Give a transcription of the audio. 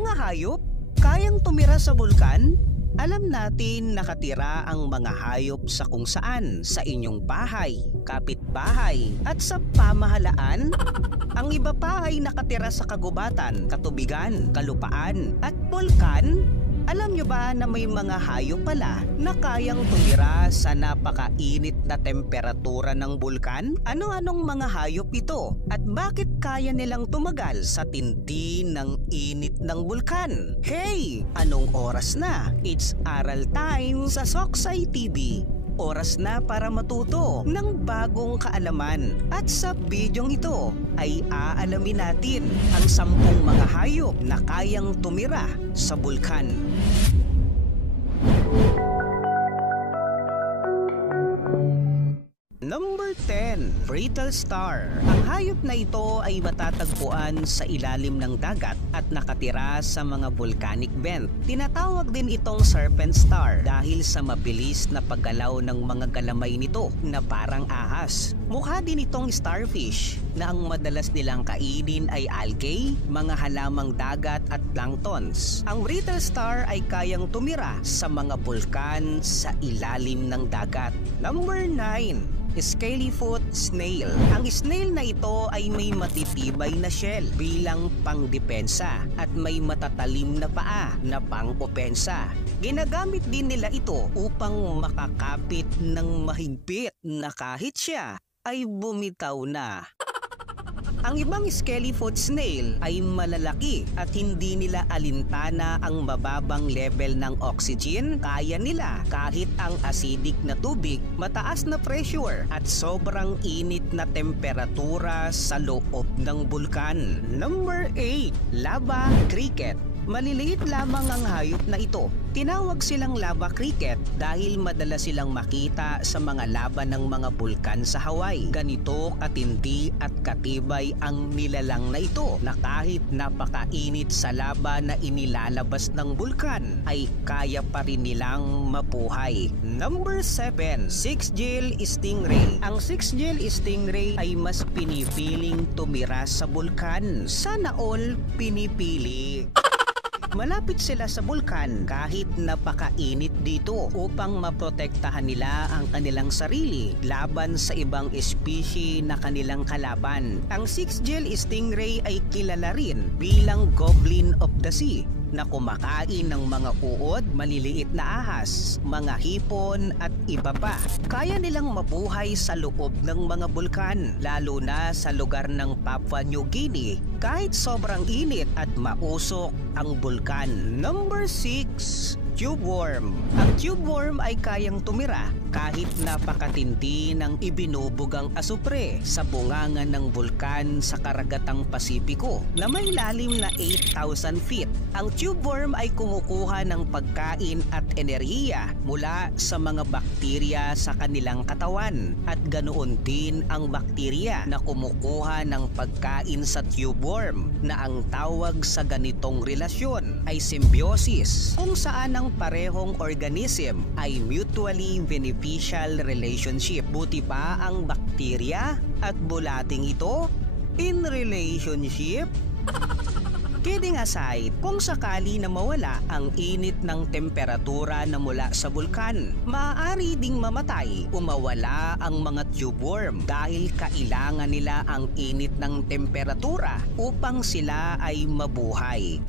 Mga hayop kayang tumira sa bulkan? Alam natin nakatira ang mga hayop sa kung saan, sa inyong bahay, kapitbahay, at sa pamahalaan. Ang iba pa ay nakatira sa kagubatan, katubigan, kalupaan, at bulkan. Alam nyo ba na may mga hayop pala na kayang tumira sa napakainit na temperatura ng bulkan? Ano-anong mga hayop ito? At bakit kaya nilang tumagal sa tindi ng init ng bulkan? Hey! Anong oras na? It's Aral Time sa Soksay TV. Oras na para matuto ng bagong kaalaman. At sa bidyong ito ay aalamin natin ang 10 mga hayop na kayang tumira sa bulkan. Number 10, Brittle Star. Ang hayop na ito ay matatagpuan sa ilalim ng dagat at nakatira sa mga volcanic vent. Tinatawag din itong Serpent Star dahil sa mabilis na paggalaw ng mga galamay nito na parang ahas. Mukha din itong starfish na ang madalas nilang kainin ay algae, mga halamang dagat at planktons. Ang Brittle Star ay kayang tumira sa mga bulkan sa ilalim ng dagat. Number 9, Scalyfoot Snail. Ang snail na ito ay may matitibay na shell bilang pangdepensa at may matatalim na paa na pang-opensa. Ginagamit din nila ito upang makakapit ng mahigpit na kahit siya ay bumitaw na. Ang ibang scalyfoot snail ay malalaki at hindi nila alintana ang mababang level ng oxygen. Kaya nila kahit ang acidic na tubig, mataas na pressure at sobrang init na temperatura sa loob ng bulkan. Number 8, Lava Cricket. Maliliit lamang ang hayop na ito. Tinawag silang lava cricket dahil madalas silang makita sa mga lava ng mga bulkan sa Hawaii. Ganito katindi at katibay ang nilalang na ito na kahit napakainit sa lava na inilalabas ng bulkan ay kaya pa rin nilang mabuhay. Number 7, Six-gill Stingray. Ang Six-gill Stingray ay mas pinipiling tumira sa bulkan. Sana all pinipili. Malapit sila sa bulkan kahit napakainit dito upang maprotektahan nila ang kanilang sarili laban sa ibang espisye na kanilang kalaban. Ang Six-gill Stingray ay kilala rin bilang Goblin of the Sea na kumakain ng mga uod, maliliit na ahas, mga hipon at iba pa. Kaya nilang mabuhay sa loob ng mga bulkan, lalo na sa lugar ng Papua New Guinea kahit sobrang init at mausok ang bulkan. Number 6, Tube worm. Ang tube worm ay kayang tumira kahit napakatindi ng ibinubugang asupre sa bunganga ng bulkan sa karagatang Pasipiko na may lalim na 8,000 feet. Ang tube worm ay kumukuha ng pagkain at enerhiya mula sa mga bakterya sa kanilang katawan at ganoon din ang bakterya na kumukuha ng pagkain sa tube worm na ang tawag sa ganitong relasyon ay symbiosis, kung saan ang parehong organism ay mutually beneficial relationship. Buti pa ang bakterya at bulating ito in relationship. Kidding aside, kung sakali na mawala ang init ng temperatura na mula sa bulkan, maaari ding mamatay o mawala ang mga tube worm dahil kailangan nila ang init ng temperatura upang sila ay mabuhay.